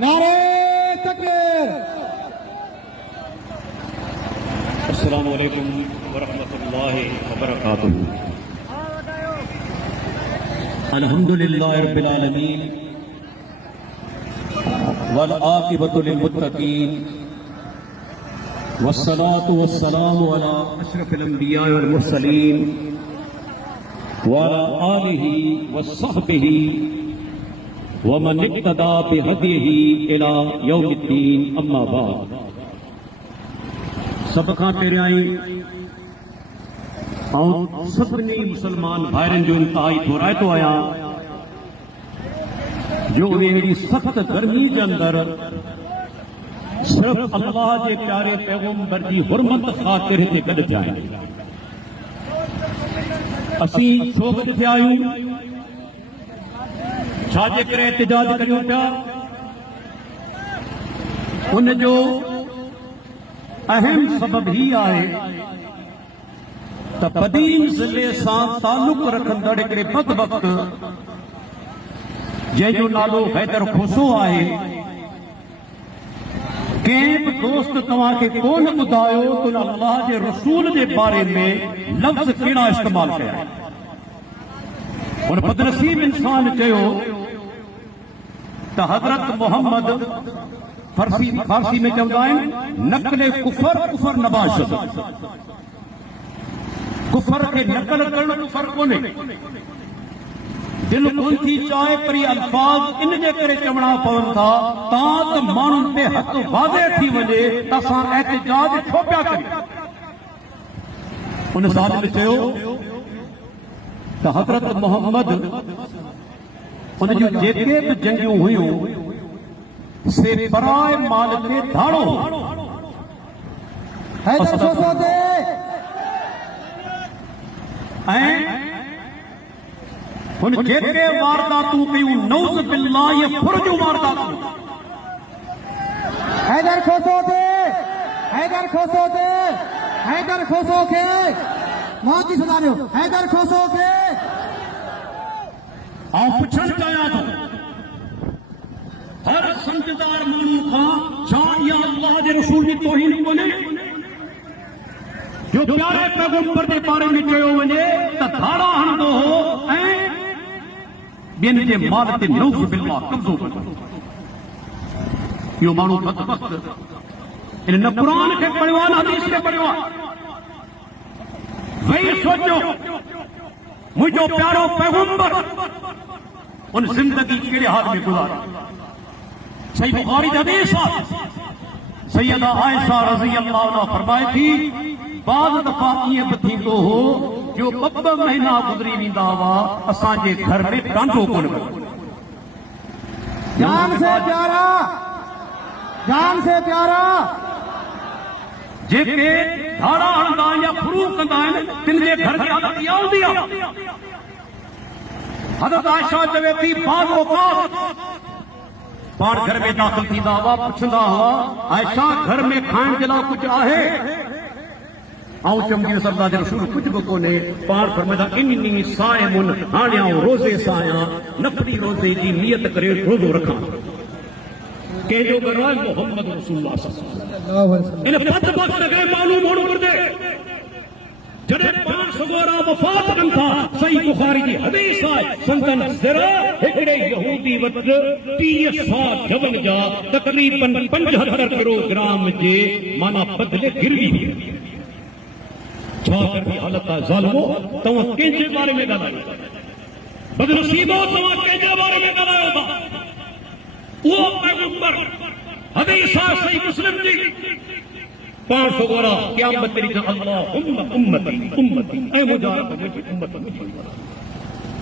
नारे तकबीर। अस्सलामु अलैकुम वरहमतुल्लाहि वबरकातुहू। अल्हम्दुलिल्लाहि रब्बिल आलमीन वल आक़िबतु लिल मुत्तक़ीन वस्सलातु वस्सलामु अला अशरफिल अंबिया वल मुरसलीन व अला आलिहि वस्सहबिहि व मन इक्तदा बिहदीहि इला यौमिद्दीन, अम्मा बाद। सब खां पहिरियां ऐं सभिनी मुसलमान भाइरनि जो इंतहाई दोहराईंदो आहियां जो उन अहिड़ी सख़्त गर्मी जे अंदरि सिर्फ़ अल्लाह जे प्यारे पैगंबर जी हुरमत ख़ातिर हिते गॾु थिया आहिनि। असीं छो गॾु थिया आहियूं, छाजे करे एहतिजाज कयूं पिया, उन जो अहम सबब ही आहे त बदीन ज़िले सां तालुक रखंदड़ हिकिड़े बदबख्त जंहिंजो नालो हैदर खोसो आहे, कंहिं बि दोस्त तव्हांखे कोन ॿुधायो त उन अल्लाह जे रसूल जे बारे में लफ़्ज़ कहिड़ा इस्तेमाल कया। उन बदनसीब इंसान चयो त हज़रत मोहम्मद फारसी में चवंदा आहिनि नकले कुफर कुफर नबाशत, कुफर खे नकल करणु कुफर कोन्हे। दिल कोन थी चाहे पर इहे अल्फाज़ इन जे करे चवणा पवनि था तां त माण्हुनि ते हक़ वाज़े थी वञे त असां एहतिजाज छो पिया कयूं। उन साल में चयो त हज़रत मोहम्मद उन जूं जेके बि जंगियूं हुयूं से पराए माल के धाड़ो उन जेके वारदातूं कयूं नऊज़ बिल्लाह ये फुरजूं वारदातूं। हैदर खोसो थे, हैदर खोसो थे, हैदर खोसो खे मौत जी सज़ा ॾियो, हैदर खोसो खे। ऐं पुछणु चाहियां थो हर समझदार माण्हू खां, छा इहा अल्लाह जे रसूल जी तौहीन कोन्हे जो प्यारे पैगंबर जे बारे में चयो वञे त धाड़ा हणंदो हो ऐं ॿियनि जे माल ते नऊज़ बिल्लाह कब्ज़ो कंदो। इहो माण्हू बदबख्त इन न क़ुरान खे पढ़ियो आहे न हदीस खे पढ़ियो आहे। वेही सोचो मुंहिंजो प्यारो पैगंबर उन ज़िंदगी कहिड़े हाल में गुज़ारी। सही बुखारी जी हदीस आहे, सैयदा आयशा रज़ी अल्लाह अन्हा फरमाए थी बाज़ दफ़ा ईअं बि थींदो हो जो ॿ महीना गुज़री वेंदा हुआ असांजे घर में डांडो कोन पियो। जान से प्यारा, जान से प्यारा जेके धाड़ा हणंदा आहिनि या फुरू कंदा आहिनि तिन जे घर जी हालत इहा हूंदी आहे। हज़रत आयशा चवे थी बाज़ औक़ात पाण घर में दाख़िल थींदा हुआ, पुछंदा हुआ आयशा घर में खाइण जे लाइ कुझु आहे? ऐं चमकी सरदार जे रसूल कुझु बि कोन्हे। पाण फरमाईंदा इन्नी साइमुन, हाणे आउं रोज़े सां आहियां, नफ़ली रोज़े जी नियत करे रोज़ो रखां। कंहिंजो घरु आहे मोहम्मद रसूलुल्लाह सल्लल्लाहु अलैहि वसल्लम। इन बदबख्त खे मालूम हुअणु घुरिजे जॾहिं पाण सगोरा वफ़ात कनि था। सही बुखारी जी हदीस आहे संदन ज़रा हिकिड़े यहूदी वटि 30 साल जवन जा तक़रीबन 75 किलोग्राम जे माना बदिले गिरवी हुई। छा करणी हालत आहे ज़ालिमो, तव्हां कंहिंजे बारे में ॻाल्हायो, बदनसीबो तव्हां कंहिंजे बारे में ॻाल्हायो था। उहो पैगंबर हदीस आहे सही मुस्लिम जी पाण सगोरा क़यामत ॾींहुं त अल्लाहुम्मा उम्मती उम्मती ऐं मुंहिंजा उम्मत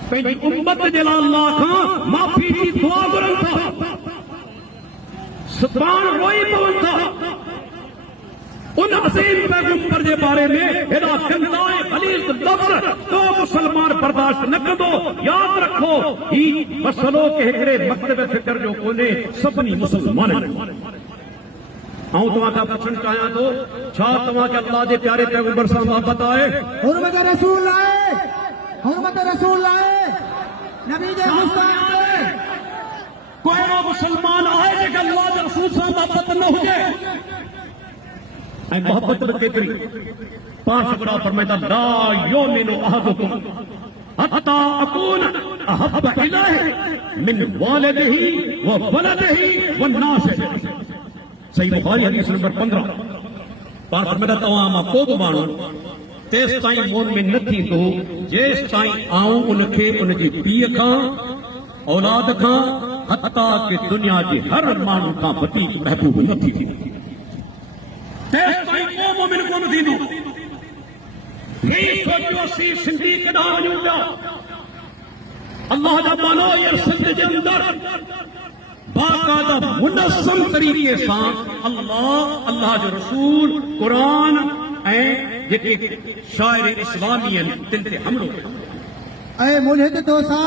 पंहिंजी उम्मत जे लाइ अल्लाह खां माफ़ी जी दुआ घुरनि था, पाण रोई पवनि था। उन अज़ीम पैगंबर जे बारे में हेॾा गंदा ऐं ग़लीज़ लफ़्ज़ को मुसलमान बर्दाश्त न कंदो। यादि रखो ही मसइलो के हिकिड़े मक़सद फ़िक्र जो कोन्हे, सभिनी मुसलमाननि जो। ऐं तव्हांखां पुछणु चाहियां थो छा तव्हांखे अल्लाह जे प्यारे पैगंबर सां मोहबत आहे? हुर्मत रसूल आहे, हुर्मत रसूल आहे, नबी जे गुस्तान कोई अहिड़ो मुस्लमान आहे जेके अल्लाह जे रसूल सां मोहबत न हुजे ऐं मोहबत बि केतिरी पाण सगड़ा फरमाईंदा ला युमिनु अहदुकुम हत्ता अकून अहब्ब इलैहि मिन वालिदिही व वलदिही वन्नास। सही बुखारी हदीस नंबर 15। पाण फरमाईंदा तव्हां मां को बि माण्हू तेस ताईं मोमिन न थींदो जेस ताईं आऊं उनखे उनजी पीउ खां औलाद खां हत्ता कि दुनिया जे हर माण्हू खां वधीक महबूब न थी तेस ताईं को मोमिन कोन थींदो। सोचियो असीं सिंधी केॾांहुं वञूं पिया। अल्लाह जा मानो हींअर सिंध जे अंदरि बाक़ायदा मुनज़्ज़म तरीक़े सां अल्लाह जो रसूल क़ुरान ऐं जेके शाइर इस्लामी आहिनि तिन ते हमिलो कयो। ऐं मुल्हिद दोसा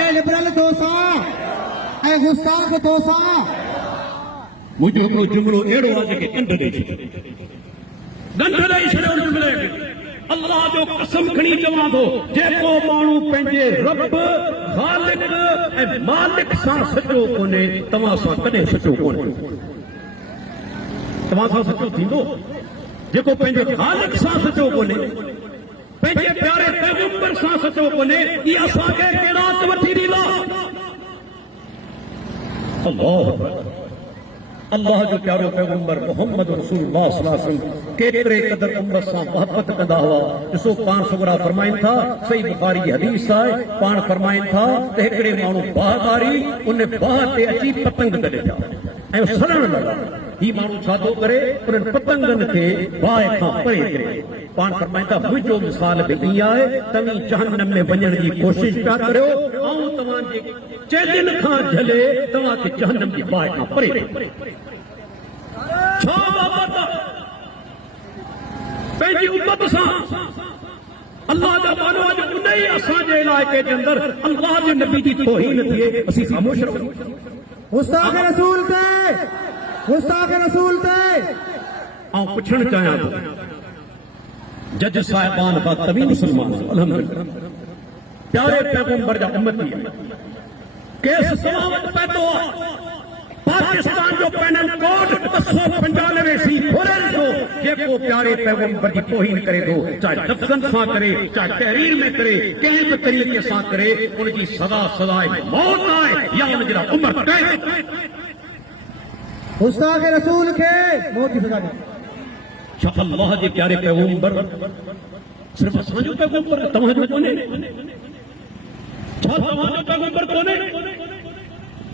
ऐं लिबरल दोसा ऐं गुस्ताख दोसा। मुंहिंजो हिकिड़ो जुमिलो अहिड़ो आहे जेके ॾंढ ॾेई छॾियो ॾंढ ॾेई छॾियो जुमिले खे। अल्लाह जो कसम खणी चवां थो जेको माण्हू पंहिंजे रब ख़ालिक ऐं मालिक सां सचो कोन्हे तव्हां सां कॾहिं सचो कोन्हे। तव्हां सां सचो थींदो जेको पंहिंजे ख़ालिक सां सचो कोन्हे पंहिंजे प्यारे पैगंबर सां सचो कोन्हे इहा असांखे क़िरात वठी ॾींदा। अल्लाह जो प्यारो पैगंबर मोहम्मद रसूलुल्लाह सल्लल्लाहु अलैहि वसल्लम केतिरे क़दर उम्मत सां मोहब्बत कंदा हुआ। ॾिसो पाण सगड़ा फरमाइनि था सही बुखारी जी हदीस आहे पाण फरमाइनि था त हिकिड़े माण्हू बाहदारी उन बाह ते अची पतंग कढे पिया ऐं सड़ण लॻा। ही माण्हू छा थो करे उन्हनि पतंगनि खे बाहि खां परे करे। पाण फरमाइनि था मुंहिंजो मिसाल बि ईअं आहे तव्हीं जहन्नम में वञण जी कोशिशि पिया करियो ऐं तव्हांजे चेलियुनि खां झले तव्हांखे जहन्नम जी बाहि खां परे छा बाबत पंहिंजी उम्मत सां अल्लाह जा मानो अॼु उन ई असांजे इलाइक़े जे अंदरि अल्लाह जे नबी जी तौहीन थिए असीं ख़ामोश रहूं। गुस्ताख रसूल ते ऐं पुछणु चाहियां थो जज साहिबान खां तव्हीं मुस्लमान अल्हम्दुलिल्लाह प्यारे पैगंबर जा उम्मती केस तव्हां वटि पतो आहे पाकिस्तान जो पैनल कोड 295 सी घुरनि थो जेको प्यारे पैगंबर जी तौहीन करे थो चाहे लफ़्ज़नि सां करे चाहे तहरीर में करे कंहिं बि तरीक़े सां करे उनजी सज़ाए मौत आहे या उनजी उमिरि कैद। गुस्ताख रसूल खे मौत जी सज़ा ॾे। छा अल्लाह जे प्यारे पैगंबर सिर्फ़ असांजो पैगंबर तव्हांजो कोन्हे? छा तव्हांजो पैगंबर कोन्हे?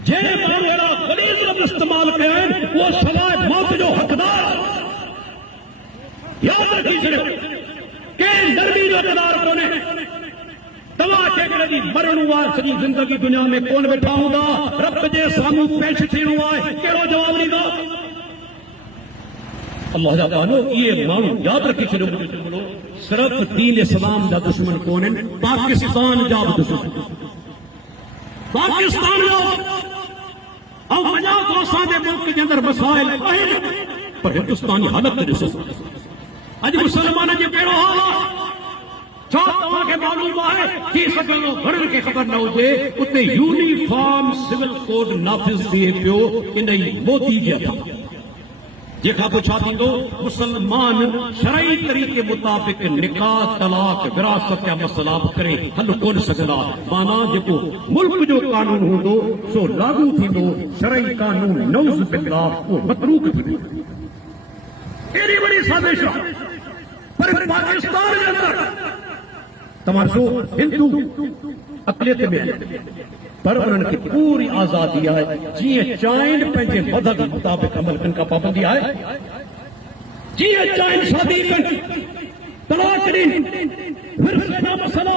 जहिड़े माण्हू अहिड़ा ग़लीज़ लफ़्ज़ इस्तेमाल कया आहिनि उहो सवाइ मौत जो हक़दार यादि रखी छॾियो कंहिं नरमी जो हक़दार कोन्हे। तव्हां केॾे जी मरणो आहे सॼी ज़िंदगी दुनिया में कोन वेठा हूंदा रब जे साम्हूं पेश थियणो आहे कहिड़ो जवाबु ॾींदा? अल्लाह जा बानो इहे माण्हू यादि रखी छॾियो सिर्फ़ दीन इस्लाम जा दुश्मन कोन्हनि पाकिस्तान जा बि दुश्मन पाकिस्तान जो ऐं वञा थो असांजे मुल्क जे अंदरि मसाइल आहिनि पर हिंदुस्तान जी हालत ॾिसो अॼु मुसलमान जो कहिड़ो हाल आहे। छा तव्हांखे मालूम आहे थी सघंदो घणनि खे ख़बर न हुजे उते यूनिफॉर्म सिविल कोड नाफ़िज़ थिए पियो इन ई मोदी जे हथां जेका पोइ छा थींदो मुसलमान शरई तरीक़े मुताबिक़ निकाह तलाक विरासत जा मसइला बि करे हल कोन सघंदा। माना जेको मुल्क जो कानून हूंदो सो लागू थींदो शरई कानून नऊज़ बिल्लाह उहो मतरूक थींदो। एॾी वॾी साज़िश आहे पर पाकिस्तान जे अंदरि तव्हां ॾिसो हिंदू अक़लियत में पर उन्हनि खे पूरी आज़ादी आहे जीअं चाहिनि पंहिंजे मज़हब मुताबिक़ अमल कनि का पाबंदी आहे जीअं चाहिनि शादी कनि तलाक ॾियनि विरसे जा मसइला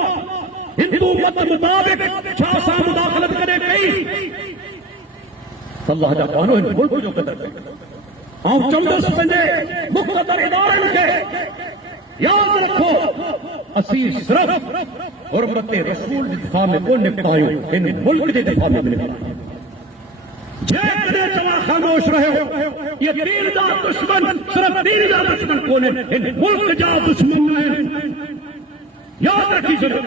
हिंदू मत मुताबिक़ छा असां मुदाख़लत कॾहिं कई? अल्लाह जा कानून हिन मुल्क जो क़दर ऐं चवंदुसि पंहिंजे मुक़तदर इदारनि खे यादि रखो असीं सिर्फ़ हुर्मत रसूल जे दिफ़ा में कोन निकिता आहियूं हिन मुल्क जे दिफ़ा में निकिता आहियूं। जेकॾहिं तव्हां ख़ामोश रहियो इहे दीन जा दुश्मन सिर्फ़ दीन जा दुश्मन कोन्हनि हिन मुल्क जा दुश्मन आहिनि। यादि रखी छॾियो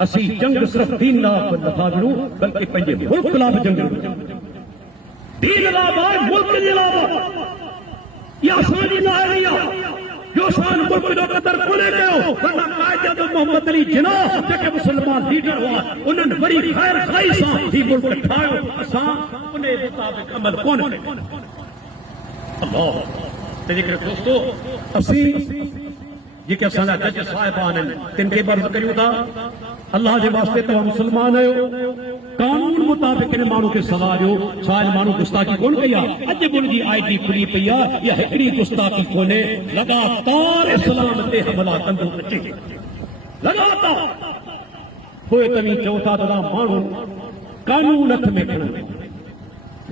असी जंग सिर्फ दीन लाभ नफा विड़ू बल्कि पंहिंजे मुल्क लाभ जंग दीन लाभ आहे मुल्क जे लाभ या असांजी नाहरी आहे जो शान मुल्क जो क़दर कोन्हे कयो वरना कायदे मोहम्मद अली जिन्नाह जेके मुसलमान लीडर हुआ उन्हनि वरी ख़ैर खाई सां ही मुल्क ठाहियो असां उन मुताबिक़ अमल कोन कयो अल्लाह तंहिंजे करे दोस्तो असीं जेके असांजा जज साहिबान आहिनि तिन खे बर्द करियूं था अल्लाह जे वास्ते तव्हां मुसलमान आहियो कानून मुताबिक़ इन माण्हू खे सज़ा ॾियो छा इन माण्हू गुस्ताखी कोन कई आहे अॼु बि उनजी आईडी खुली पई आहे इहा हिकिड़ी गुस्ताखी कोन्हे लगातार इस्लाम ते हमला कंदो अचे लगातार पोइ तव्हीं चओ था त माण्हू कानून हथ में खणनि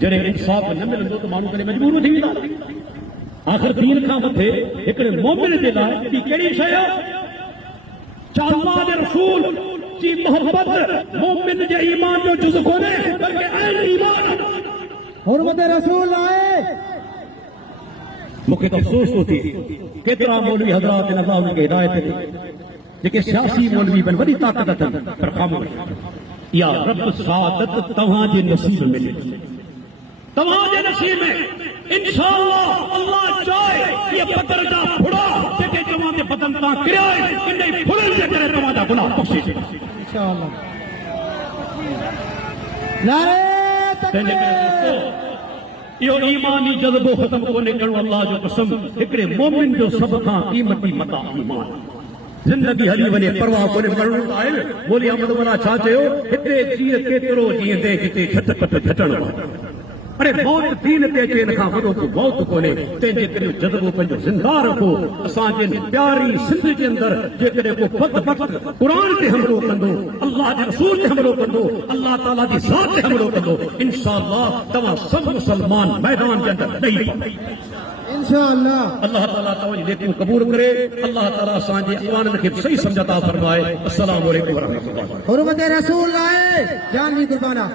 जॾहिं इंसाफ़ न मिलंदो त माण्हू कॾहिं मजबूर थी वेंदा आख़िर दीन खां मथे हिकिड़े मोमिन जे लाइ ॿी कहिड़ी शइ आहे छा अल्लाह जे रसूल जी मोहब्बत मोमिन जे ईमान जो जुज़ कोन्हे बल्कि ऐन ईमान हुर्मत रसूल आहे मूंखे त अफ़सोस थो थिए केतिरा मौलवी हज़रात इन अल्लाह खे हिदायत ॾे जेके सियासी मौलवी बि वॾी ताक़त अथनि पर ख़ामोश इहा रब सादत तव्हांजे नसीब में ॾिनी तव्हांजे नसीब में इंशाअल्लाह अल्लाह चाहे ये बदर जा फुड़ा जेके तव्हां जे बदन तां किरिया इन फुड़नि जे करे तव्हांजा गुनाह बख़्शे इंशाअल्लाह नारे तंहिंजे करे दोस्तो इहो ईमानी जज़्बो ख़त्म कोन्हे करणो अल्लाह जो कसम हिकिड़े मोमिन जो सभ खां क़ीमती मता ईमान जिंदगी हली वञे परवाह कोन्हे मरणो आहे बोली अहमद वाला छा चयो हिते जीअं केतिरो जीअंदे हिते झटपट झटणो अरे मौत दीन ते अचे इन खां वॾो को मौत कोन्हे तंहिंजे करे जज़्बो पंहिंजो ज़िंदा रखो असांजे प्यारी सिंध जे अंदरि जेकॾहिं को बदबख़्त क़ुर ते हमलो कंदो अल्लाह जे रसूल ते हमलो कंदो अल्लाह ताला जी ज़ात ते हमलो कंदो इंशाअल्लाह तव्हां सभु मुसलमान मैदान जे अंदरि ॾेई पवंदा इंशाअल्लाह अल्लाह ताला तव्हांजी नेकियूं क़बूल करे अल्लाह ताला असांजे अक़वाननि खे सही सम्झ अता फरमाए अस्सलामु अलैकुम व रहमतुल्लाह हुर्मत रसूल आहे जान जी कुर्बाना